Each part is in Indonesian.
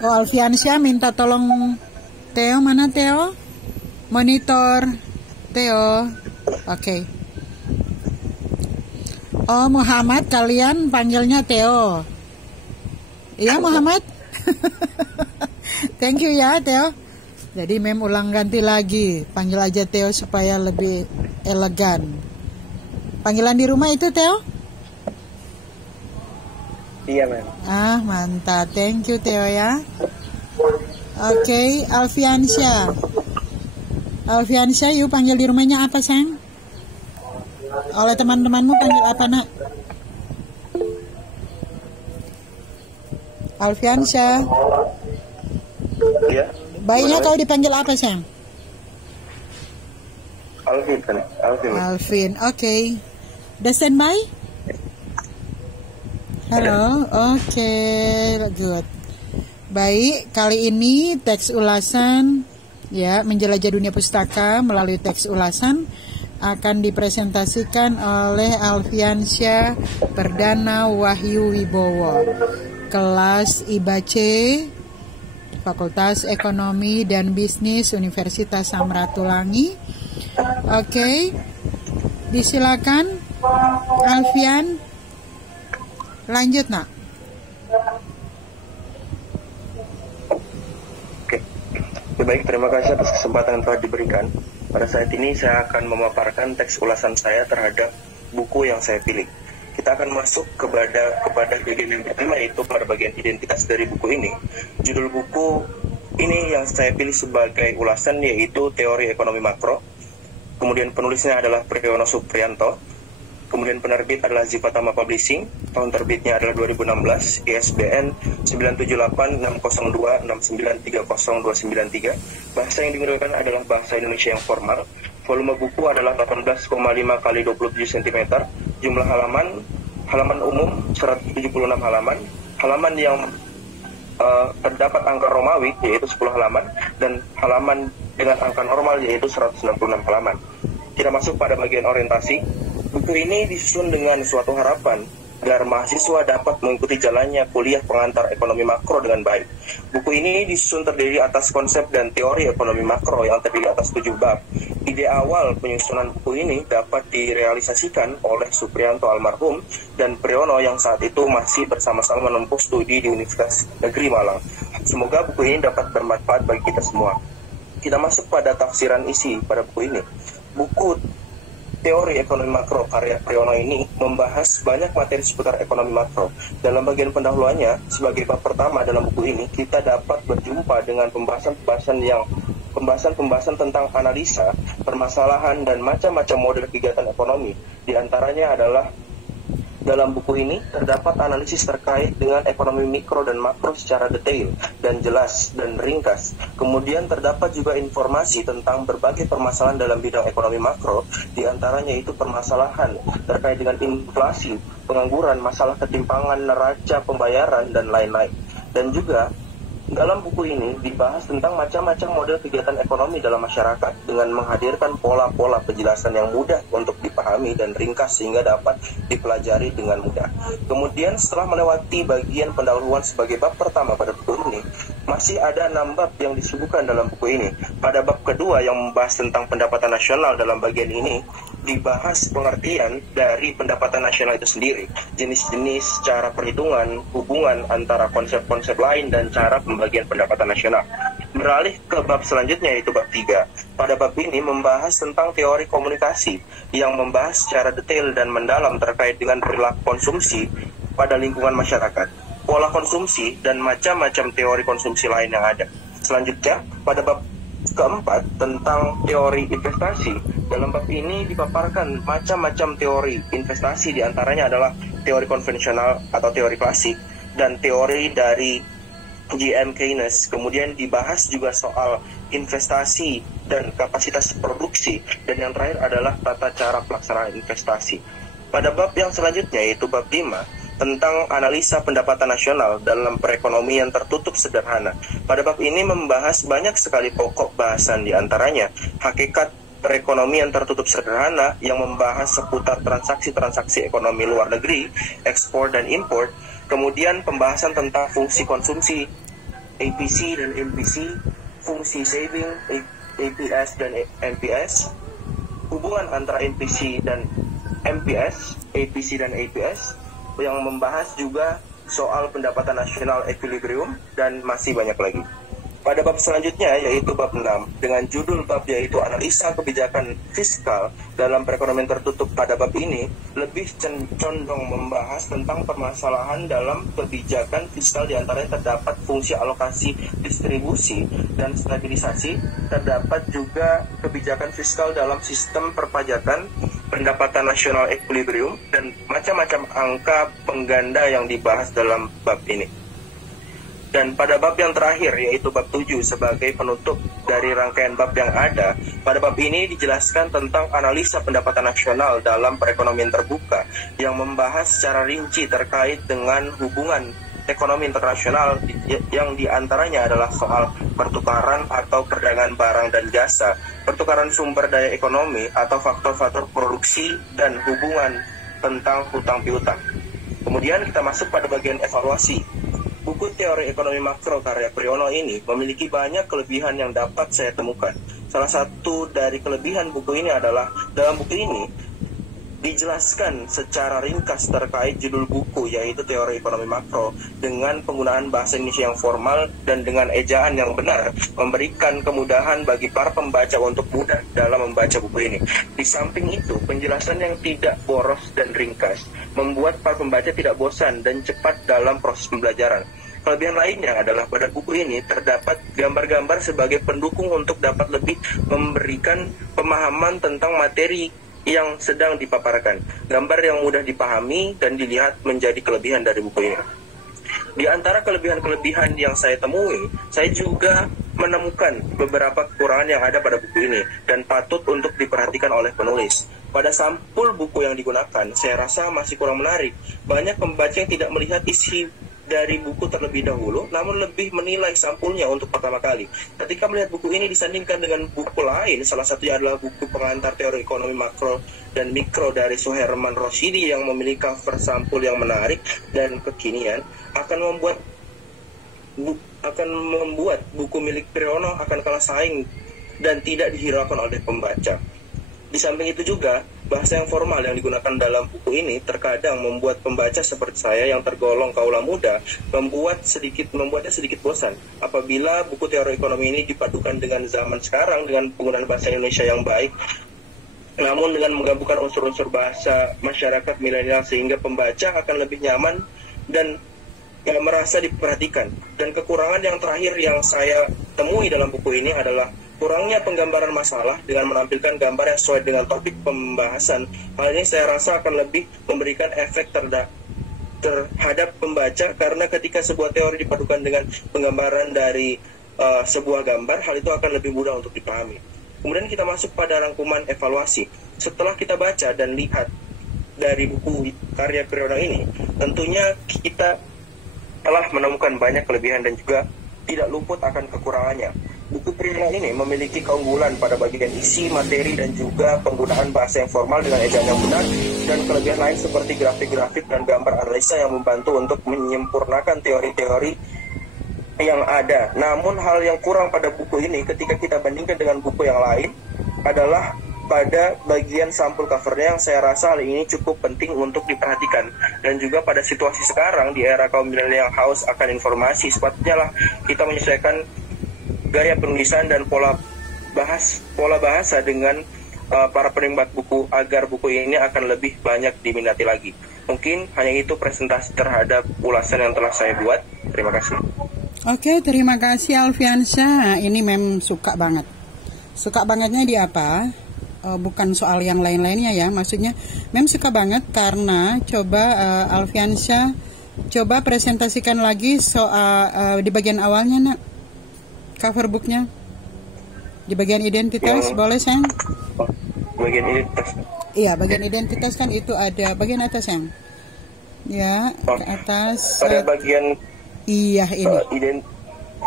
Oh, Alfiansyah minta tolong Theo, mana Theo? Monitor Theo. Oke. Oh, Muhammad, kalian panggilnya Theo. Iya, Muhammad. Thank you ya, Theo. Jadi Mem ulang ganti lagi. Panggil aja Theo supaya lebih elegan. Panggilan di rumah itu, Theo? Iya, Mem. Ah, mantap. Thank you, Theo ya. Oke, Alfiansyah. Alfiansyah, yuk panggil di rumahnya apa, sayang? Oleh teman-temanmu panggil apa, nak? Alfiansyah. Iya. Bayinya kau dipanggil apa, sayang? Alvin kan? Alvin. Alvin, oke. Udah standby? Halo, oke, good. Baik, kali ini teks ulasan ya menjelajah dunia pustaka melalui teks ulasan akan dipresentasikan oleh Alfiansyah Perdana Wahyu Wibowo, kelas IBA C, Fakultas Ekonomi dan Bisnis Universitas Samratulangi. Oke, disilakan Alfian, lanjut nak. Baik, terima kasih atas kesempatan yang telah diberikan. Pada saat ini saya akan memaparkan teks ulasan saya terhadap buku yang saya pilih. Kita akan masuk kepada bagian yang pertama, yaitu pada bagian identitas dari buku ini. Judul buku ini yang saya pilih sebagai ulasan yaitu Teori Ekonomi Makro. Kemudian penulisnya adalah Priyono Supriyanto. Kemudian penerbit adalah Zipatama Publishing. Tahun terbitnya adalah 2016. ISBN 9786026930293. Bahasa yang digunakan adalah bahasa Indonesia yang formal. Volume buku adalah 18,5 x 27 cm. Jumlah halaman umum 176 halaman. Halaman yang terdapat angka Romawi yaitu 10 halaman, dan halaman dengan angka normal yaitu 166 halaman. Kita masuk pada bagian orientasi. Buku ini disusun dengan suatu harapan agar mahasiswa dapat mengikuti jalannya kuliah pengantar ekonomi makro dengan baik. Buku ini disusun terdiri atas konsep dan teori ekonomi makro yang terdiri atas 7 bab. Ide awal penyusunan buku ini dapat direalisasikan oleh Supriyanto almarhum dan Priyono yang saat itu masih bersama-sama menempuh studi di Universitas Negeri Malang. Semoga buku ini dapat bermanfaat bagi kita semua. Kita masuk pada tafsiran isi pada buku ini. Buku Teori Ekonomi Makro karya Priyono ini membahas banyak materi seputar ekonomi makro. Dalam bagian pendahuluannya, sebagai bab pertama dalam buku ini, kita dapat berjumpa dengan pembahasan tentang analisa, permasalahan, dan macam-macam model kegiatan ekonomi. Di antaranya adalah dalam buku ini terdapat analisis terkait dengan ekonomi mikro dan makro secara detail dan jelas dan ringkas. Kemudian terdapat juga informasi tentang berbagai permasalahan dalam bidang ekonomi makro, di antaranya itu permasalahan terkait dengan inflasi, pengangguran, masalah ketimpangan neraca pembayaran, dan lain-lain. Dan juga dalam buku ini dibahas tentang macam-macam model kegiatan ekonomi dalam masyarakat dengan menghadirkan pola-pola penjelasan yang mudah untuk dipahami dan ringkas sehingga dapat dipelajari dengan mudah. Kemudian setelah melewati bagian pendahuluan sebagai bab pertama pada buku ini, masih ada 6 bab yang disebutkan dalam buku ini. Pada bab kedua yang membahas tentang pendapatan nasional, dalam bagian ini dibahas pengertian dari pendapatan nasional itu sendiri, jenis-jenis cara perhitungan, hubungan antara konsep-konsep lain, dan cara pembagian pendapatan nasional. Beralih ke bab selanjutnya yaitu bab 3. Pada bab ini membahas tentang teori komunikasi yang membahas secara detail dan mendalam terkait dengan perilaku konsumsi pada lingkungan masyarakat, pola konsumsi, dan macam-macam teori konsumsi lain yang ada. Selanjutnya, pada bab keempat tentang teori investasi. Dalam bab ini dipaparkan macam-macam teori investasi, diantaranya adalah teori konvensional atau teori klasik dan teori dari G.M. Keynes. Kemudian dibahas juga soal investasi dan kapasitas produksi, dan yang terakhir adalah tata cara pelaksanaan investasi. Pada bab yang selanjutnya yaitu bab 5 tentang analisa pendapatan nasional dalam perekonomian tertutup sederhana. Pada bab ini membahas banyak sekali pokok bahasan, diantaranya hakikat perekonomian tertutup sederhana yang membahas seputar transaksi-transaksi ekonomi luar negeri, ekspor dan impor. Kemudian pembahasan tentang fungsi konsumsi APC dan MPC, fungsi saving, APS dan MPS, hubungan antara MPC dan MPS, APC dan APS, yang membahas juga soal pendapatan nasional equilibrium, dan masih banyak lagi. Pada bab selanjutnya yaitu bab 6 dengan judul bab yaitu analisa kebijakan fiskal dalam perekonomian tertutup. Pada bab ini lebih condong membahas tentang permasalahan dalam kebijakan fiskal, diantaranya terdapat fungsi alokasi, distribusi, dan stabilisasi. Terdapat juga kebijakan fiskal dalam sistem perpajakan, pendapatan nasional equilibrium, dan macam-macam angka pengganda yang dibahas dalam bab ini. Dan pada bab yang terakhir yaitu bab 7 sebagai penutup dari rangkaian bab yang ada, pada bab ini dijelaskan tentang analisa pendapatan nasional dalam perekonomian terbuka yang membahas secara rinci terkait dengan hubungan ekonomi internasional yang diantaranya adalah soal pertukaran atau perdagangan barang dan jasa, pertukaran sumber daya ekonomi atau faktor-faktor produksi, dan hubungan tentang hutang piutang. Kemudian kita masuk pada bagian evaluasi. Buku Teori Ekonomi Makro karya Priyono ini memiliki banyak kelebihan yang dapat saya temukan. Salah satu dari kelebihan buku ini adalah dalam buku ini dijelaskan secara ringkas terkait judul buku yaitu Teori Ekonomi Makro dengan penggunaan bahasa Indonesia yang formal dan dengan ejaan yang benar, memberikan kemudahan bagi para pembaca untuk mudah dalam membaca buku ini. Di samping itu, penjelasan yang tidak boros dan ringkas membuat para pembaca tidak bosan dan cepat dalam proses pembelajaran. Kelebihan lainnya adalah pada buku ini terdapat gambar-gambar sebagai pendukung untuk dapat lebih memberikan pemahaman tentang materi yang sedang dipaparkan. Gambar yang mudah dipahami dan dilihat menjadi kelebihan dari buku ini. Di antara kelebihan-kelebihan yang saya temui, saya juga menemukan beberapa kekurangan yang ada pada buku ini dan patut untuk diperhatikan oleh penulis. Pada sampul buku yang digunakan, saya rasa masih kurang menarik. Banyak pembaca yang tidak melihat isi dari buku terlebih dahulu, namun lebih menilai sampulnya untuk pertama kali. Ketika melihat buku ini disandingkan dengan buku lain, salah satunya adalah buku Pengantar Teori Ekonomi Makro dan Mikro dari Suherman Roshidi yang memiliki cover sampul yang menarik dan kekinian, akan membuat buku milik Priyono akan kalah saing dan tidak dihiraukan oleh pembaca. Di samping itu juga, bahasa yang formal yang digunakan dalam buku ini terkadang membuat pembaca seperti saya yang tergolong kaula muda membuatnya sedikit bosan. Apabila buku teori ekonomi ini dipadukan dengan zaman sekarang dengan penggunaan bahasa Indonesia yang baik, namun dengan menggabungkan unsur-unsur bahasa masyarakat milenial sehingga pembaca akan lebih nyaman dan merasa diperhatikan. Dan kekurangan yang terakhir yang saya temui dalam buku ini adalah kurangnya penggambaran masalah dengan menampilkan gambar yang sesuai dengan topik pembahasan. Hal ini saya rasa akan lebih memberikan efek terhadap pembaca, karena ketika sebuah teori dipadukan dengan penggambaran dari sebuah gambar, hal itu akan lebih mudah untuk dipahami. Kemudian kita masuk pada rangkuman evaluasi. Setelah kita baca dan lihat dari buku karya Priyono ini, tentunya kita telah menemukan banyak kelebihan dan juga tidak luput akan kekurangannya. Buku Priyono ini memiliki keunggulan pada bagian isi, materi, dan juga penggunaan bahasa yang formal dengan ejaan yang benar, dan kelebihan lain seperti grafik-grafik dan gambar analisa yang membantu untuk menyempurnakan teori-teori yang ada. Namun hal yang kurang pada buku ini ketika kita bandingkan dengan buku yang lain adalah pada bagian sampul covernya, yang saya rasa hal ini cukup penting untuk diperhatikan. Dan juga pada situasi sekarang di era kaum milenial yang haus akan informasi, sepatutnya lah kita menyesuaikan gaya penulisan dan pola bahasa dengan para penikmat buku agar buku ini akan lebih banyak diminati lagi. Mungkin hanya itu presentasi terhadap ulasan yang telah saya buat. Terima kasih. Oke, terima kasih Alfiansyah. Ini memang suka banget. Suka bangetnya di apa? Bukan soal yang lain-lainnya ya. Maksudnya memang suka banget karena coba Alfiansyah coba presentasikan lagi soal di bagian awalnya, Nak. Cover booknya di bagian identitas boleh sayang? Bagian identitas. Iya, bagian identitas kan itu ada bagian atas sayang. Ya, ke atas. Pada bagian. Iya ini.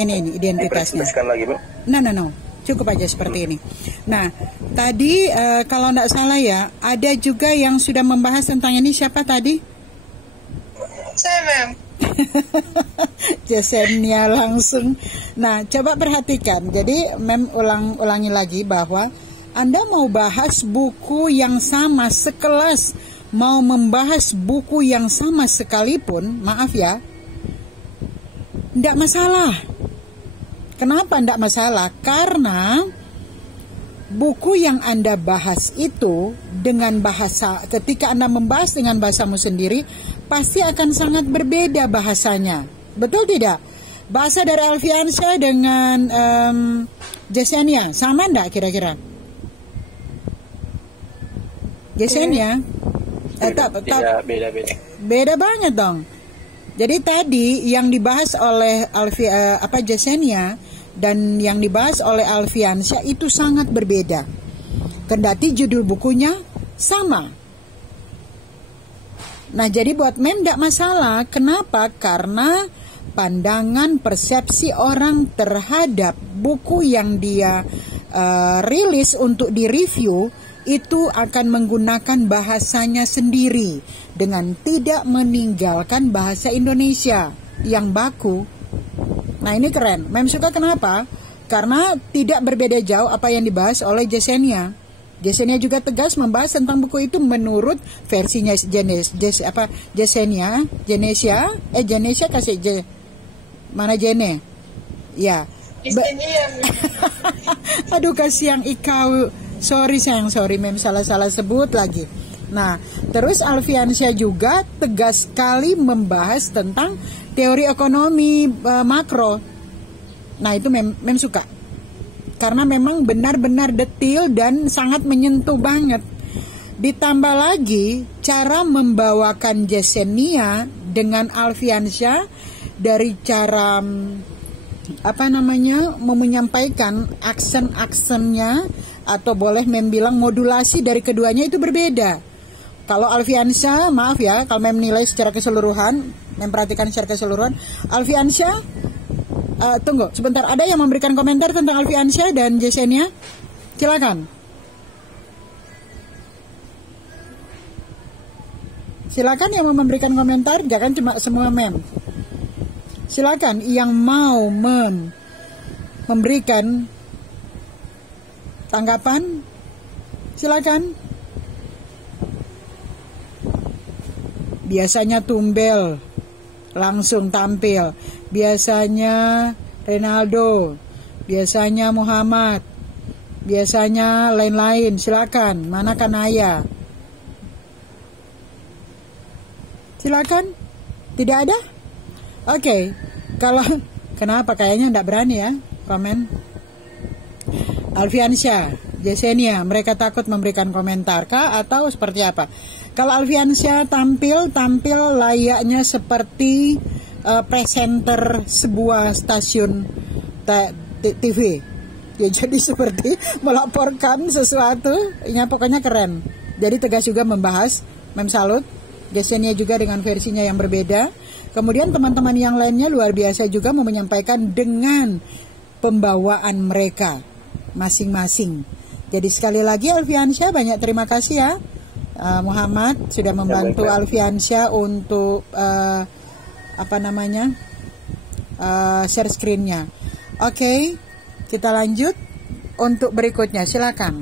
Ini identitasnya. Lagi, No. Cukup aja seperti ini. Nah, tadi kalau tidak salah ya, ada juga yang sudah membahas tentang ini. Siapa tadi? Saya, Ma'am. Jasenia langsung. Nah, coba perhatikan. Jadi ulangi lagi bahwa Anda mau bahas buku yang sama sekelas, mau membahas buku yang sama sekalipun, maaf ya, tidak masalah. Kenapa tidak masalah? Karena buku yang Anda bahas itu dengan bahasa, ketika Anda membahas dengan bahasamu sendiri, pasti akan sangat berbeda bahasanya. Betul tidak? Bahasa dari Alfiansyah dengan Jasenia sama enggak kira-kira? Jasenia? Beda-beda. Beda banget dong. Jadi tadi yang dibahas oleh Jasenia dan yang dibahas oleh Alfiansyah itu sangat berbeda. Kendati judul bukunya sama. Nah, jadi buat Mem tidak masalah. Kenapa? Karena pandangan persepsi orang terhadap buku yang dia rilis untuk direview itu akan menggunakan bahasanya sendiri dengan tidak meninggalkan bahasa Indonesia yang baku. Nah, ini keren. Mem suka kenapa? Karena tidak berbeda jauh apa yang dibahas oleh Jasenia. Jasenia juga tegas membahas tentang buku itu menurut versinya Jasenia. Janesia kasih mana Jene? Ya. Aduh, kasihan Ikau. Sorry Mem, salah sebut lagi. Nah, terus Alfiansyah juga tegas sekali membahas tentang teori ekonomi makro. Nah, itu Mem suka. Karena memang benar-benar detail dan sangat menyentuh banget. Ditambah lagi cara membawakan Jasenia dengan Alfiansyah dari cara menyampaikan aksen-aksennya, atau boleh membilang modulasi dari keduanya itu berbeda. Kalau Alfiansyah, maaf ya, kalau Mem nilai secara keseluruhan, memperhatikan secara keseluruhan, Alfiansyah, tunggu sebentar, ada yang memberikan komentar tentang Alfiansyah dan Jasenia? Silakan. Silakan yang mau memberikan komentar, jangan cuma semua Mem. Silakan yang mau memberikan tanggapan, silakan. Biasanya Tumbel langsung tampil, biasanya Renaldo, biasanya Muhammad, biasanya lain-lain. Silakan, mana Kanaya? Silakan. Tidak ada? Oke. Kalau kenapa kayaknya tidak berani ya komen? Alfiansyah, Jasenia, mereka takut memberikan komentar kah atau seperti apa? Kalau Alfiansyah tampil layaknya seperti presenter sebuah stasiun TV. Ya, jadi seperti melaporkan sesuatu, ya pokoknya keren. Jadi tegas juga membahas, Mem salut. Jasenia juga dengan versinya yang berbeda. Kemudian teman-teman yang lainnya luar biasa juga mau menyampaikan dengan pembawaan mereka masing-masing. Jadi sekali lagi Alfiansyah, banyak terima kasih ya Muhammad sudah membantu Alfiansyah untuk share screen-nya. Oke, kita lanjut untuk berikutnya, silakan.